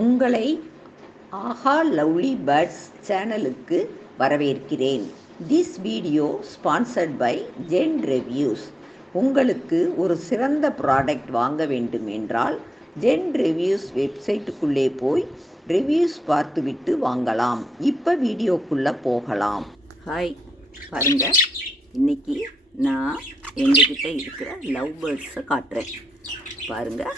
உங்களை ஆஹா lovely birds சேனலுக்கு வரவேற்கிறேன். This video sponsored by Zen Reviews. உங்களுக்கு ஒரு சிறந்த ப்ராடக்ட் வாங்க வேண்டும் என்றால் ஜென் ரிவ்யூஸ் வெப்சைட்டுக்குள்ளே போய் ரிவ்யூஸ் பார்த்துவிட்டு வாங்கலாம். இப்போ வீடியோக்குள்ளே போகலாம். ஹாய், பாருங்கள், இன்றைக்கி நான் எங்ககிட்ட இருக்கிற லவ் பேர்ட்ஸை காட்டுறேன். பாருங்கள்,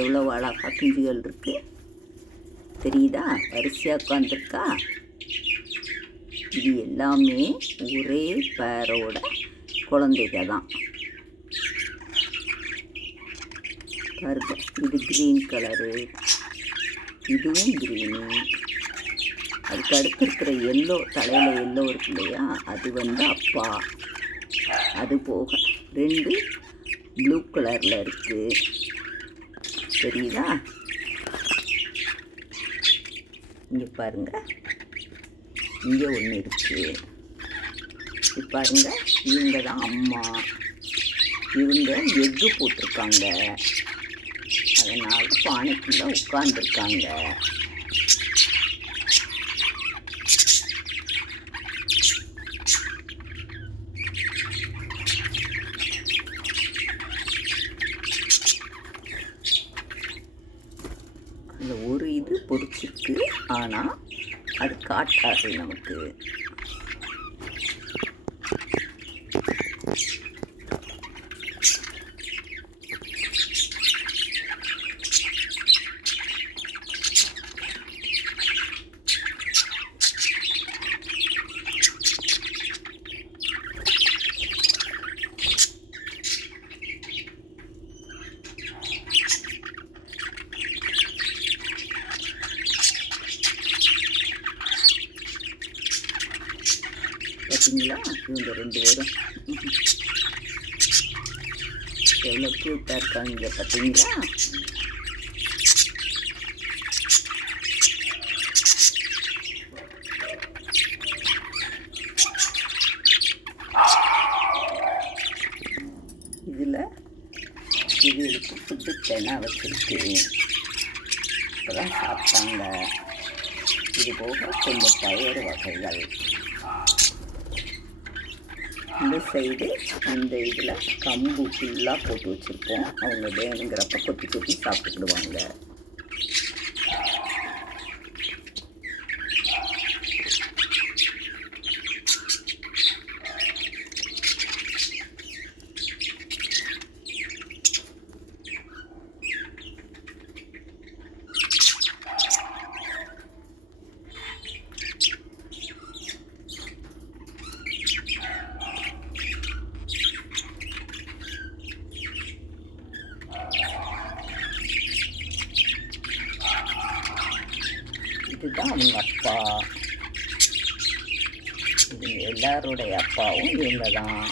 எவ்வளோ அழகாக குஞ்சுகள் இருக்குது தெரியுதா? வரிசையாக உட்காந்துருக்கா. இது எல்லாமே ஒரே பேரோட குழந்தைங்க தான். பாருங்க, இது க்ரீன் கலரு, இதுவும் க்ரீனு. அதுக்கு அடுத்து இருக்கிற எல்லோ, தலையில் எல்லோ இருக்கு இல்லையா, அது அப்பா. அது போக 2 ப்ளூ கலரில் இருக்குது தெரியுதா? இங்கே பாருங்க, இங்கே ஒன்று இருக்குது. இது பாருங்க, இவங்க தான் அம்மா. இவங்க எக்கு போட்டிருக்காங்க, அதனால் பானைக்குள்ளே உட்காந்துருக்காங்க. அந்த ஒரு இது பொறிச்சிருக்கு, ஆனால் அது காட்டாது நமக்கு. பார்த்தீங்களா, இவங்க 2 பேரும் எவ்வளோ க்யூட்டாக இருக்காங்க பார்த்தீங்களா? இதில் இதுகளுக்கு ஃபுட்டு தேனா வச்சுருக்கு, இப்போதான் சாப்பிட்டாங்க. இது போக கொஞ்சம் பயிர் வகைகள். இந்த சைடு இந்த இதில் கம்பு ஃபுல்லாக போட்டு வச்சுருப்போம். அவங்க வேணுங்கிறப்ப கொத்தி கொத்தி சாப்பிட்டுக்கிடுவாங்க. இதுதான் அவங்க அப்பா. இது எல்லாருடைய அப்பாவும் இவங்க தான்.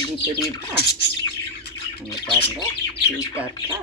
இது தெரியுதா? அங்கே பாருங்கள், க்யூட்டாக இருக்கா?